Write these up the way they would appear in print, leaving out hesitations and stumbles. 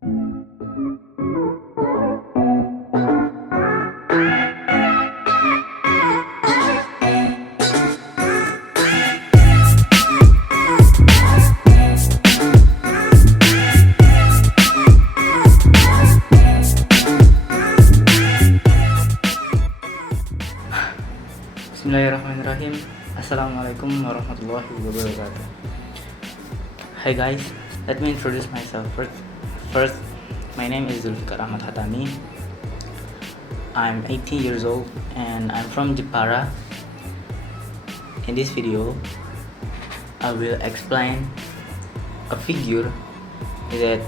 Bismillahirrahmanirrahim. Assalamualaikum warahmatullahi wabarakatuh. Hi guys, let me introduce myself first. My name is Dzulfikar Ahmad Khatami. I'm 18 years old and I'm from Jepara. In this video, I will explain a figure that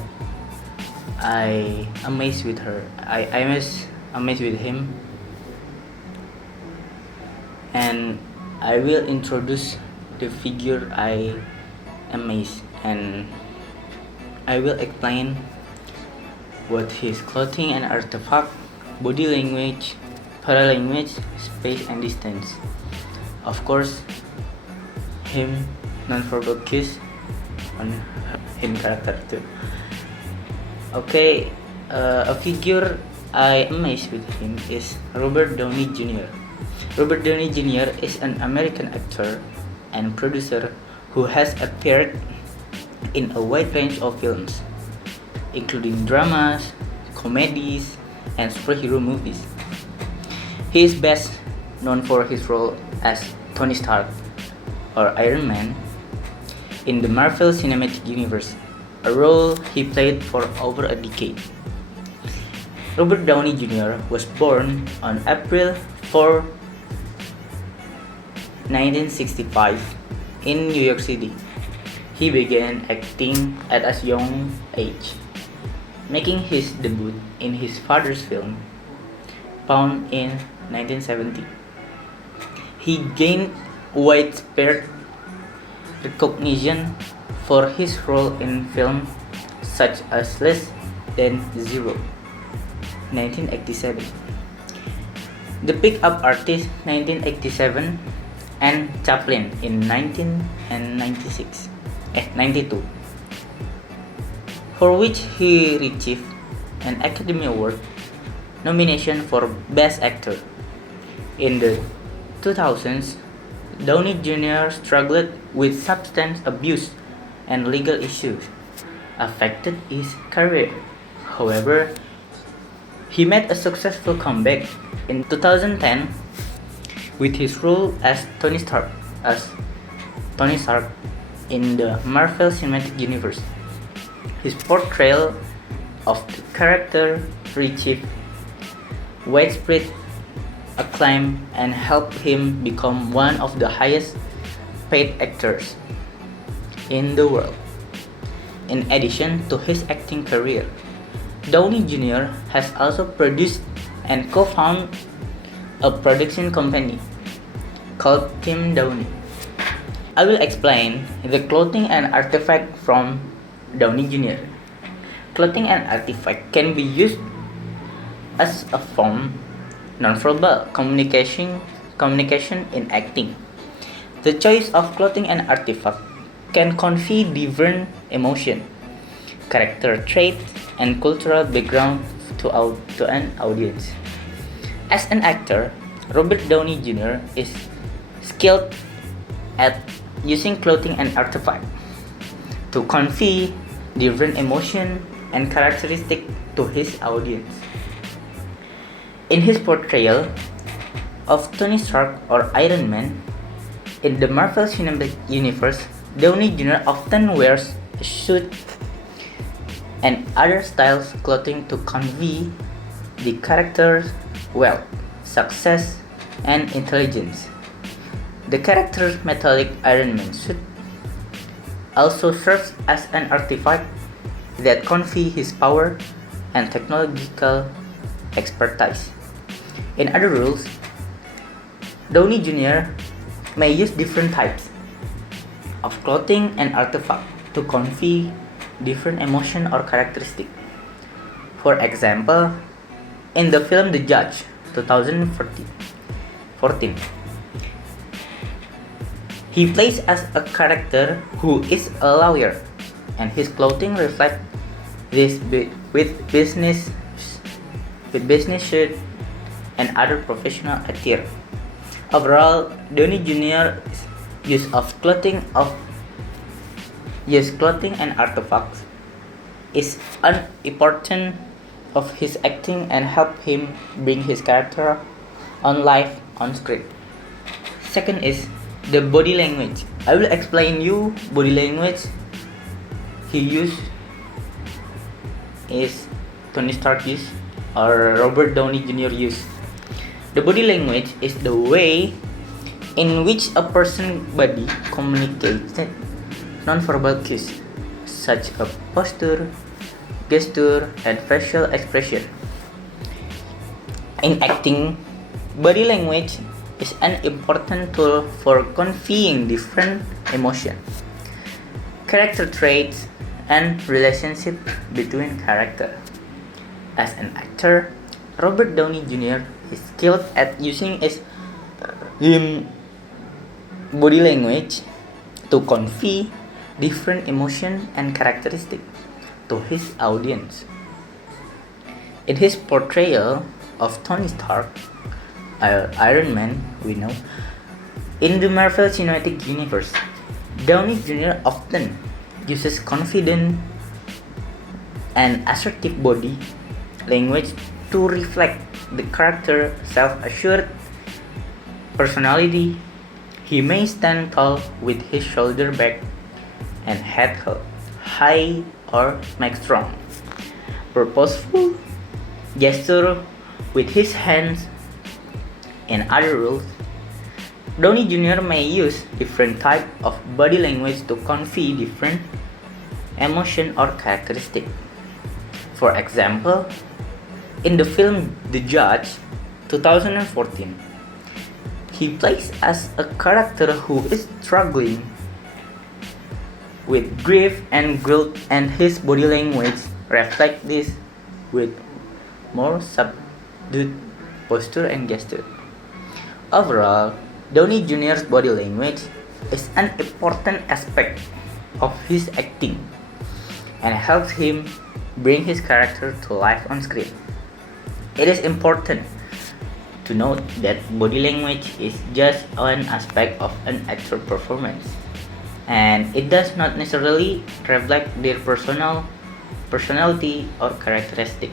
I amazed with her. I amazed with him, and I will introduce the figure I amazed, and I will explain what his clothing and artifact, body language, paralanguage, space and distance. Of course, him non-verbal cues on him character too. Okay, a figure I amazed with him is Robert Downey Jr. Robert Downey Jr. is an American actor and producer who has appeared in a wide range of films, including dramas, comedies, and superhero movies. He is best known for his role as Tony Stark, or Iron Man, in the Marvel Cinematic Universe, a role he played for over a decade. Robert Downey Jr. was born on April 4, 1965 in New York City. He began acting at a young age, making his debut in his father's film, Pound in 1970. He gained widespread recognition for his role in films such as Less Than Zero, 1987, The Pickup Artist, 1987, and Chaplin in 92, for which he received an Academy Award nomination for Best Actor. In the 2000s, Downey Jr. struggled with substance abuse and legal issues affected his career. However, he made a successful comeback in 2010 with his role as Tony Stark in the Marvel Cinematic Universe. His portrayal of the character received widespread acclaim and helped him become one of the highest paid actors in the world. In addition to his acting career, Downey Jr. has also produced and co-founded a production company called Team Downey. I will explain the clothing and artifact from Downey Jr. Clothing and artifact can be used as a form non-verbal communication in acting. The choice of clothing and artifact can convey different emotion, character traits, and cultural background to an audience. As an actor, Robert Downey Jr. is skilled at using clothing and artifact to convey different emotion and characteristics to his audience. In his portrayal of Tony Stark or Iron Man in the Marvel Cinematic Universe, Downey Jr. often wears a suit and other styles clothing to convey the character's wealth, success, and intelligence. The character's metallic Iron Man suit also serves as an artifact that conveys his power and technological expertise. In other roles, Downey Jr. may use different types of clothing and artifact to convey different emotion or characteristic. For example, in the film The Judge 2014, he plays as a character who is a lawyer, and his clothing reflects this with business suit and other professional attire. Overall, Downey Jr.'s use clothing and artifacts is an important of his acting and help him bring his character on life on screen. Second is the body language. I will explain you body language he used is Tony Stark use or Robert Downey Jr. use. The body language is the way in which a person's body communicates non-verbal cues such as posture, gesture, and facial expression. In acting, body language is an important tool for conveying different emotions, character traits, and relationship between characters. As an actor, Robert Downey Jr. is skilled at using his body language to convey different emotions and characteristics to his audience. In his portrayal of Tony Stark, Iron Man, we know, in the Marvel Cinematic Universe, Downey Jr. often uses confident and assertive body language to reflect the character's self-assured personality. He may stand tall with his shoulder back and head held high or make strong, purposeful gesture with his hands. In other roles, Downey Jr. may use different types of body language to convey different emotion or characteristic. For example, in the film The Judge 2014, he plays as a character who is struggling with grief and guilt, and his body language reflects this with more subdued posture and gesture. Overall, Downey Jr.'s body language is an important aspect of his acting and helps him bring his character to life on screen. It is important to note that body language is just one aspect of an actor's performance, and it does not necessarily reflect their personality or characteristic.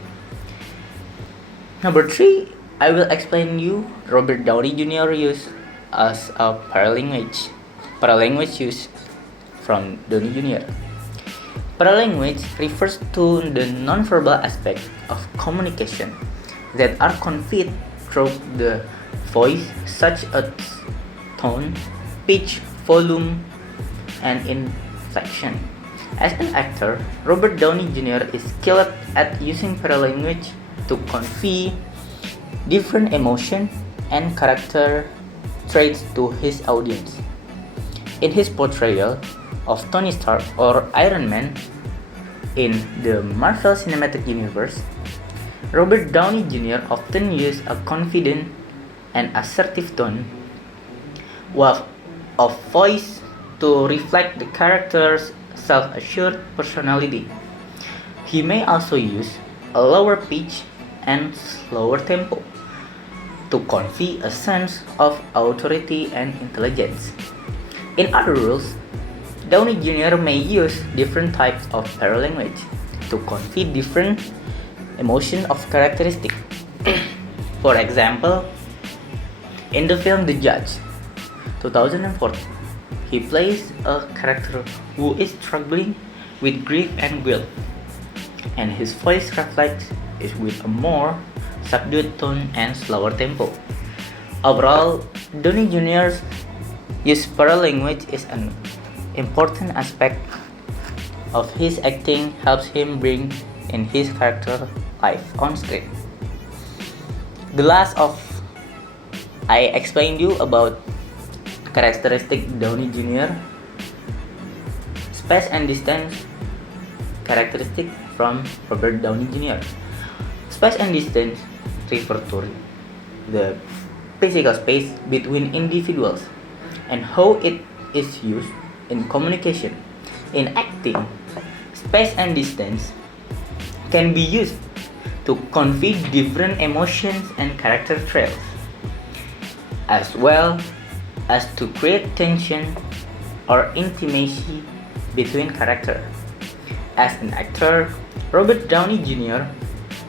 Number 3, I will explain you Robert Downey Jr. use as a paralanguage use from Downey Jr. Paralanguage refers to the nonverbal aspect of communication that are conveyed through the voice, such as tone, pitch, volume, and inflection. As an actor, Robert Downey Jr. is skilled at using paralanguage to convey different emotion and character traits to his audience. In his portrayal of Tony Stark or Iron Man in the Marvel Cinematic Universe, Robert Downey Jr. often used a confident and assertive tone of voice to reflect the character's self-assured personality. He may also use a lower pitch and slower tempo to convey a sense of authority and intelligence. In other roles, Downey Jr. may use different types of paralanguage to convey different emotion of characteristic. For example, in the film The Judge 2014, he plays a character who is struggling with grief and guilt, and his voice reflects it with a more subdued tone and slower tempo. Overall, Downey Jr.'s use paralanguage is an important aspect of his acting, helps him bring in his character life on screen. The last of I explained you about characteristic Downey Jr. Space and distance characteristic from Robert Downey Jr. Space and distance refer to the physical space between individuals and how it is used in communication. In acting, space and distance can be used to convey different emotions and character traits, as well as to create tension or intimacy between characters. As an actor, Robert Downey Jr.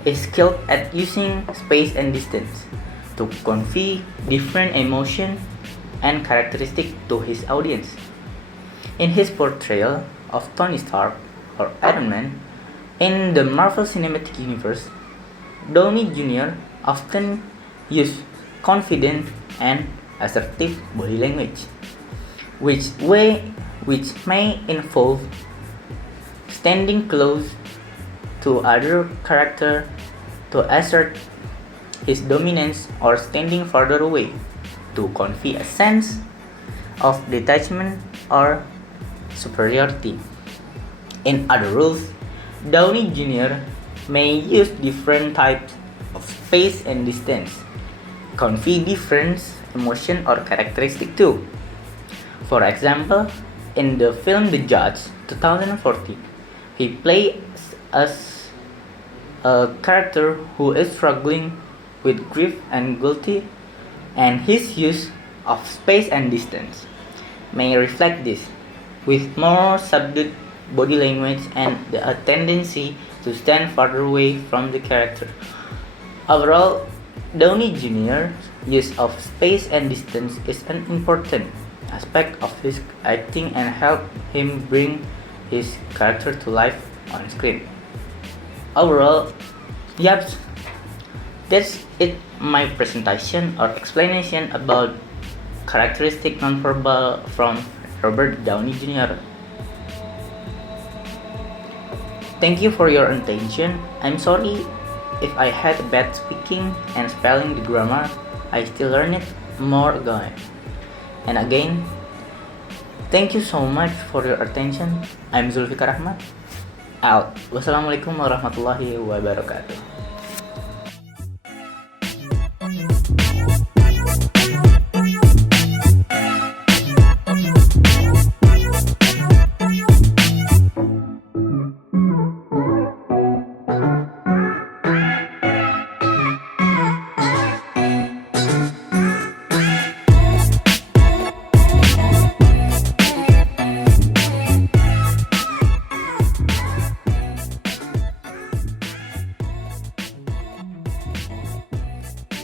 is skilled at using space and distance to convey different emotions and characteristics to his audience. In his portrayal of Tony Stark or Iron Man in the Marvel Cinematic Universe, Downey Jr. often used confident and assertive body language, which may involve standing close to other character to assert his dominance or standing further away to convey a sense of detachment or superiority. In other roles, Downey Jr. may use different types of space and distance, convey different emotion or characteristic too. For example, in the film The Judge 2014, he plays as a character who is struggling with grief and guilty, and his use of space and distance may reflect this, with more subdued body language and a tendency to stand farther away from the character. Overall, Downey Jr.'s use of space and distance is an important aspect of his acting and help him bring his character to life on screen. Overall, yep, that's it my presentation or explanation about characteristic nonverbal from Robert Downey Jr. Thank you for your attention. I'm sorry if I had bad speaking and spelling the grammar. I still learn it more going. And again, thank you so much for your attention. I'm Dzulfikar Ahmad. Out. Wassalamualaikum warahmatullahi wabarakatuh.